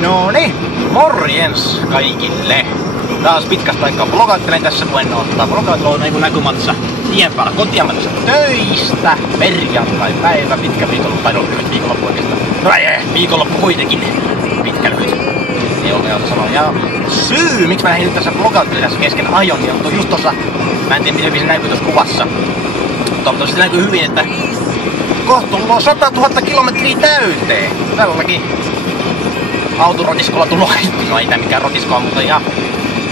No niin, morjens kaikille. Taas pitkästä aikaa vlogaittelen tässä, kun en ottaa vlogailua niin näkymässä tien päällä kotia mennessä töistä. Perjantai-päivä, pitkä viikonloppu, tai no lyhyt viikonloppu oikeastaan. No ei, viikonloppu kuitenkin. Pitkä lyhyt. Ei ole vielä sanoa. Ja syy, miksi mä lähdin nyt tässä vlogailua tässä kesken ajon, niin on just tossa, mä en tiedä miten hyvin se näkyy tuossa kuvassa. Toivottavasti näkyy hyvin, että kohta on 100 000 kilometriä täyteen. Tälläkin autorotiskolla tullut. No ei tää mikään rotiskoa, mutta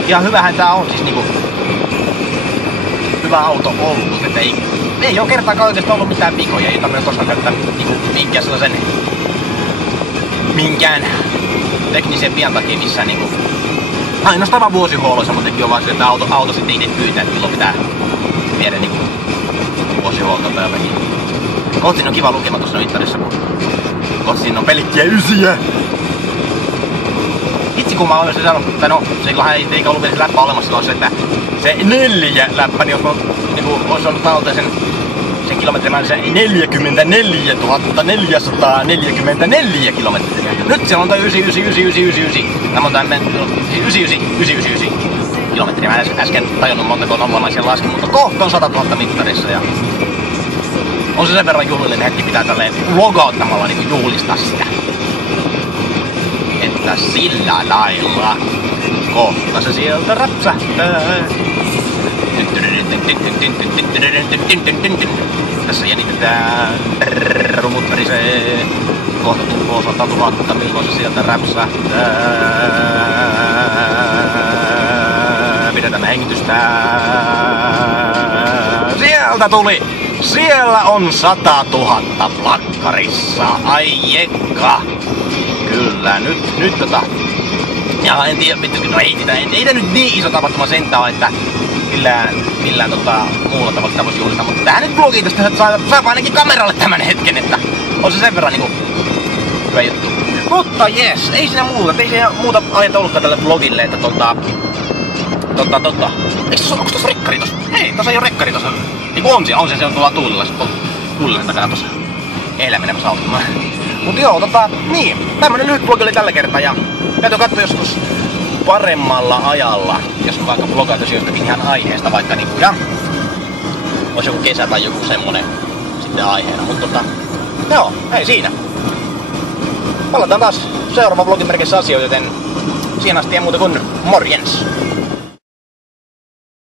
ihan hyvähän tää on siis niinku hyvä auto ollut, et ei oo kertaakaan oikeastaan ollut mitään vikoja, ei tarvitse koskaan käyttää niinku minkään teknisen pian takia missään niinku ainoastaan vaan vuosihuolloissa, mutta on vaan se, että auto sitten itse pyytää, että milloin pitää viedä niinku vuosihuoltoa tai jotakin. Kohta siinä on kiva lukema tuossa mittarissa, kun kohta siinä on pelkkiä ysiä. Itse kun mä olen se sanonut, että no, silloinhan ei ollut vielä se läppä olemassa, se, että se 4 läppä, niin olisi ollut talteen sen kilometrimäärä se 44 444 kilometriä. Nyt siellä on toi 99. Nämä on tämän 99 kilometriä. Mä en äsken tajunnut montako nollaa siellä laskin, mutta kohta on 100 000 mittarissa. Ja on se sen verran juhlillinen hetki, pitää tälleen vlogauttamalla niin juhlistaa sitä. Että sillä lailla kohta se sieltä räpsähtää. Tässä jännitetään. Rumut värisee. Kohta tulloo 100 000, milloin se sieltä räpsähtää. Pidetään hengitystä. Sieltä tuli! Siellä on 100 000 plakkarissa. Ai jekka! Kyllä, nyt ja en tiedä, no ei tää nyt niin iso tapahtuma sentään ole, että millään muulla tavalla sitä voisi juhlistaa, mutta tähän nyt vlogiin tästä saa ainakin kameralle tämän hetken, että on se sen verran niinku hyvä juttu. Mutta jes, ei siinä muuta aihetta ollutkaan tälle vlogille, että onks tossa rekkari tossa? Hei, tossa ei oo rekkari tossa. Niinku on se on tuolla tuulilla takana tossa. Eilen menemässä automaan. Mut joo, niin, tämmönen lyhyt vlogi oli tällä kertaa ja täytyy katsoa joskus paremmalla ajalla, jos vaikka vlogaitais jostakin ihan aiheesta vaikka niinku ja ois joku kesä tai joku semmonen sitten aiheena, mutta joo, ei siinä. Palataan taas seuraavan vlogin merkissä asioita, joten siihen asti ei muuta kuin morjens!